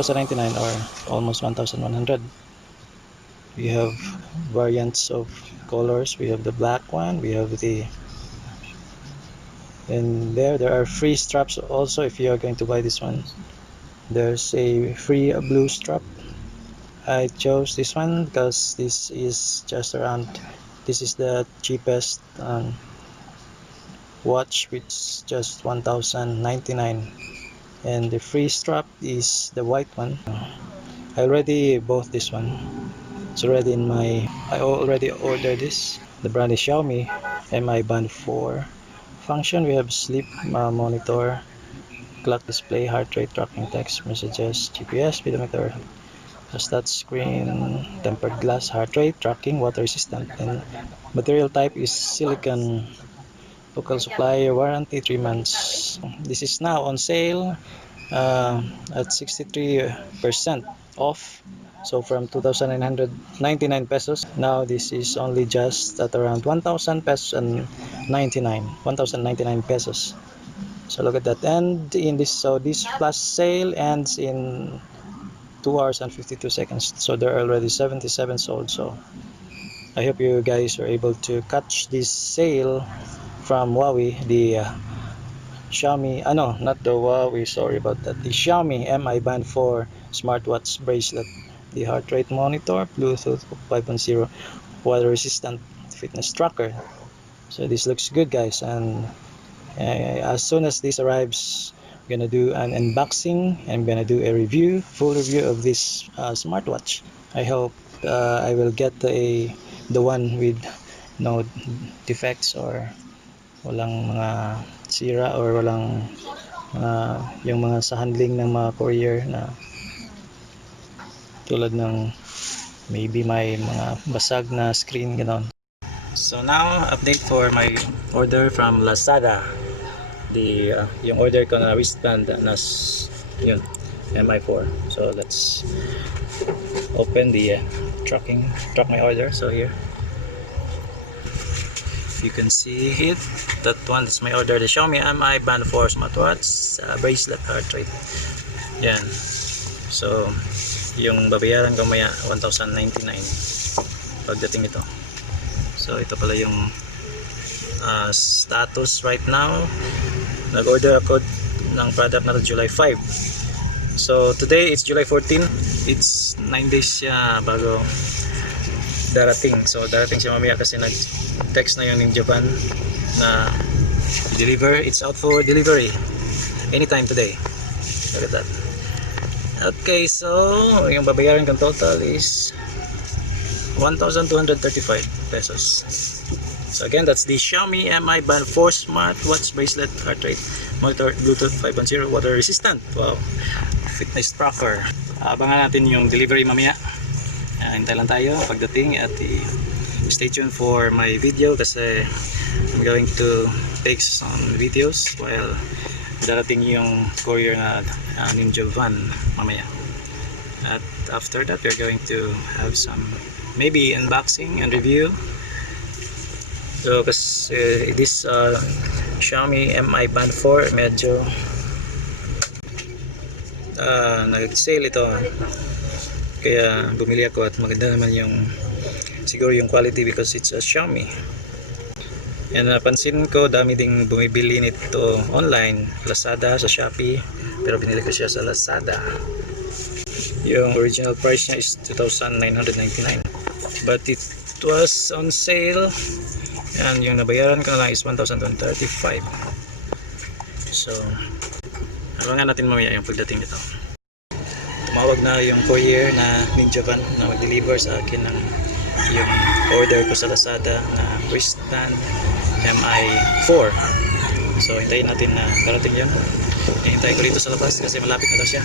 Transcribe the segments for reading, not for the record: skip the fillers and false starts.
1,099 or almost 1,100. We have variants of colors. We have the black one, we have the, and there are free straps also if you are going to buy this one. There's a free blue strap. I chose this one because this is just around, this is the cheapest watch, which is just 1,099, and the free strap is the white one. I already bought this one. It's already in my, I already ordered this. The brand is Xiaomi Mi Band 4. Function, we have sleep monitor, clock display, heart rate tracking, text messages, GPS, speedometer, touch screen, tempered glass, heart rate tracking, water resistant, and material type is silicon. Local supplier warranty 3 months. This is now on sale at 63% off. So from 2,999 pesos, now this is only just at around 1,000 pesos and 1,099 pesos. So look at that. And in this, so this flash sale ends in 2 hours and 52 seconds. So there are already 77 sold. So I hope you guys were able to catch this sale from Huawei, the Xiaomi, no, not the Huawei, sorry about that, the Xiaomi Mi Band 4 smartwatch bracelet, the heart rate monitor, Bluetooth 5.0, water resistant fitness tracker. So this looks good, guys, and as soon as this arrives, I'm gonna do an unboxing. I'm gonna do a review, full review of this smartwatch. I hope I will get the one with no defects or walang mga sira or walang yung mga sa handling ng mga courier na tulad ng maybe may mga basag na screen, ganon. So now update for my order from Lazada. The yung order ko na wristband na yun, Mi4. So let's open the track my order. So here you can see it, that one is my order, the Xiaomi Mi Band 4 smartwatch bracelet heart rate. Yan, so yung babayaran ko maya 1,099 pagdating ito. So ito pala yung status right now. Nag-order ako ng product na July 5. So today it's July 14. It's 9 days siya bago darating. So darating siya mamaya kasi nag-text na yung Japan na deliver. It's out for delivery anytime today. Look at that. Okay, so yung babayaran kong total is 1,235 pesos. So again, that's the Xiaomi Mi Band 4 smartwatch bracelet heart rate monitor, Bluetooth 5.0, water resistant, wow, fitness tracker. Abangan natin yung delivery mamaya. Hintay lang tayo pagdating at stay tuned for my video kasi I'm going to take some videos while darating yung courier na Ninja van mamaya. At after that we're going to have some maybe unboxing and review. So kasi this Xiaomi Mi Band 4 medyo nag-sale ito, kaya bumili ako at maganda naman yung siguro yung quality because it's a Xiaomi. Yan, napansin ko dami ding bumibili nito online, Lazada, sa Shopee, pero binili ko siya sa Lazada. Yung original price niya is 2,999 but it was on sale and yung nabayaran ko na lang is 1,035. So abangan natin mamaya yung pagdating nito. Tumawag na yung courier na Ninja van na mag-deliver sa akin ng yung order ko sa Lazada na wristband Mi4. So hintayin natin na darating yun. Hintayin ko dito sa labas kasi malapit na daw siya.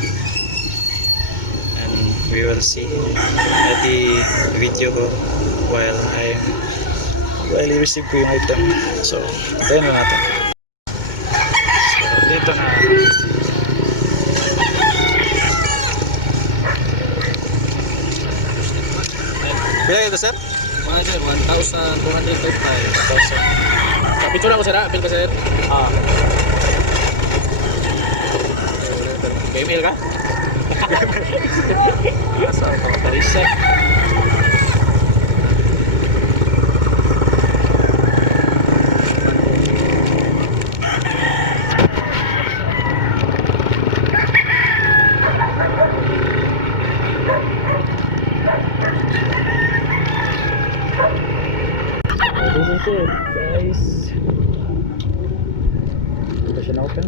And we will see at the video ko while i-receive ko yung item. So hintayin na natin. So dito na. Bila ito sir? 1,235. Picture ako sir, bill ka sir. May email ka? Saan ka makaisip? This is it, guys. Hindi pa siya na-open.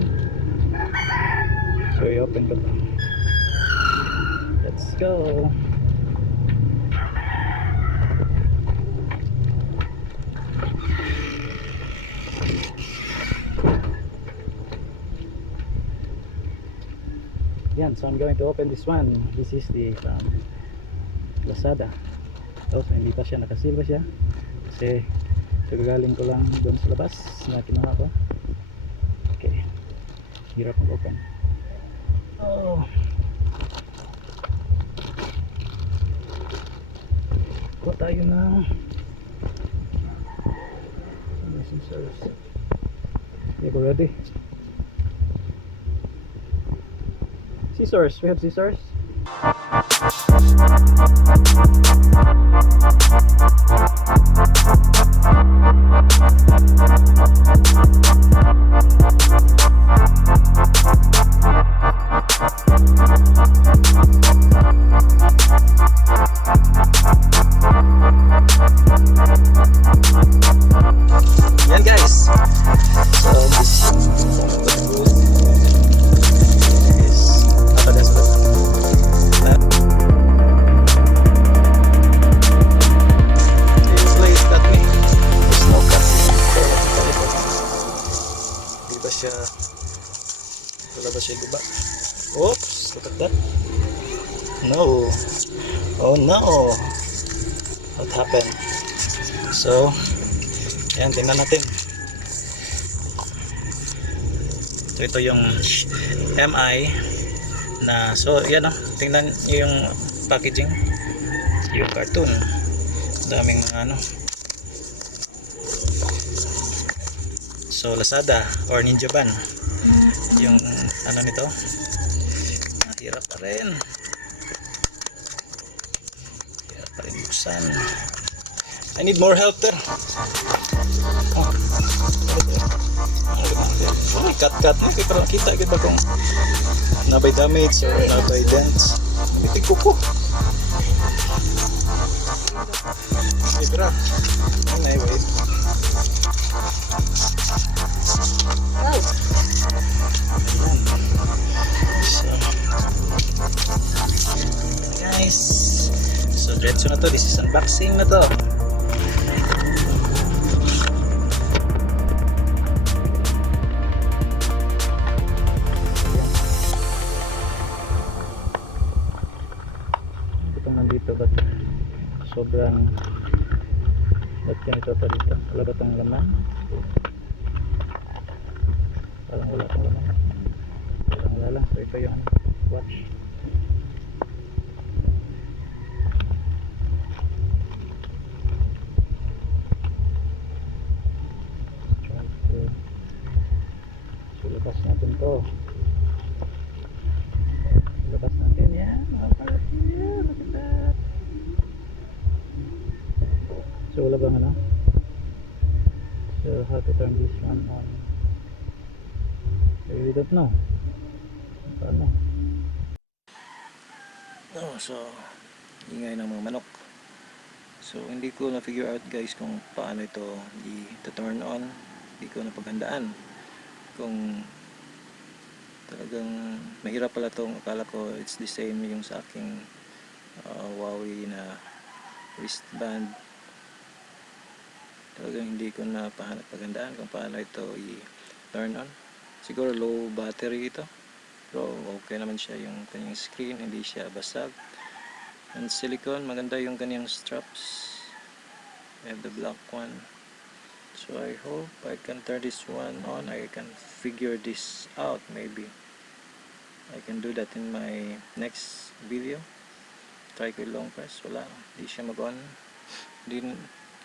So, i-open ko to. Let's go. Yan, so I'm going to open this one. This is the Lazada. So, hindi pa siya, nakasil pa siya. Kasi kagagaling ko lang doon sa labas na kinuha ko. Okay, hirap mag-open. Oh, kuha tayo na scissors. Okay, we're ready. Scissors, we have scissors. Yan guys, so this food is matagas ba? This place cut me, there's no cut. Di ba siya, wala ba siya guba? Oops, look at that. No, oh no, what happened? So ayan, tingnan natin. So ito yung MI na, so yan o, tingnan yung packaging, yung cartoon, daming mga ano. So Lazada or Ninja Van yung ano nito. Hirap pa rin, hirap pa rin buksan. I need more help there. Oh. Ay, cut na. Pero kita ba kung nabay damage or nabay dents. Namitig ko po. Ay, bra. Ay, wait. Wow. So, guys. So, diretso na to. This is unboxing na to. Nandito ba't sobrang ba't ganito pa dito? Wala ba itong laman? Parang wala itong laman. Parang wala lang. So ito yung watch. So labas natin to. Labas natin yan. Look at that. So wala bang ano? So how to turn this one on? I really don't know. Paano? Oh, so ingay ng mga manok. So hindi ko na figure out guys kung paano ito i-turn on. Hindi ko na paghandaan. Kung talagang mahirap pala itong, akala ko it's the same yung sa aking Huawei na wristband. Talagang hindi ko na paghandaan kung paano ito i-turn on. Siguro low battery ito, pero okay naman siya yung kanyang screen, hindi siya basag. And silicone, maganda yung kanyang straps. I have the black one. So I hope I can turn this one on. I can figure this out. Maybe I can do that in my next video. Try ko yung long press. Wala, hindi siya mag-on.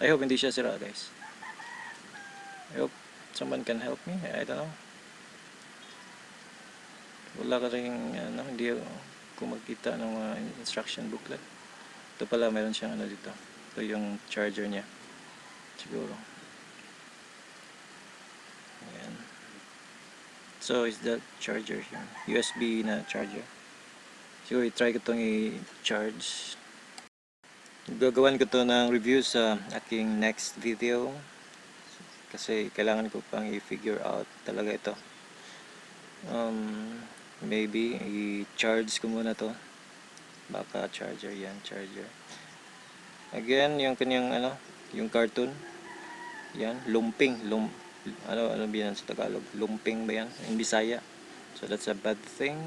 I hope hindi siya sira guys. I hope someone can help me. I don't know. Wala ka rin hindi kung magkita ng mga instruction booklet. Ito pala, meron siyang ano dito. Ito yung charger niya. Siguro. Ayan. So, is that charger here? USB na charger. Siguro, i-try ko itong i-charge. Gagawan ko to ng review sa aking next video. Kasi kailangan ko pang i-figure out talaga ito. Maybe i-charge ko muna to. Baka charger yan, charger. Again, yung kanyang ano, yung cartoon. Yan, lumping, ano ba sa Tagalog? Lumping ba yan? In Bisaya. So that's a bad thing.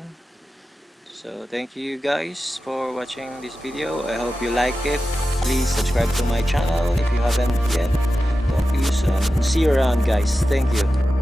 So thank you guys for watching this video. I hope you like it. Please subscribe to my channel if you haven't yet. Talk to you soon. See you around guys. Thank you.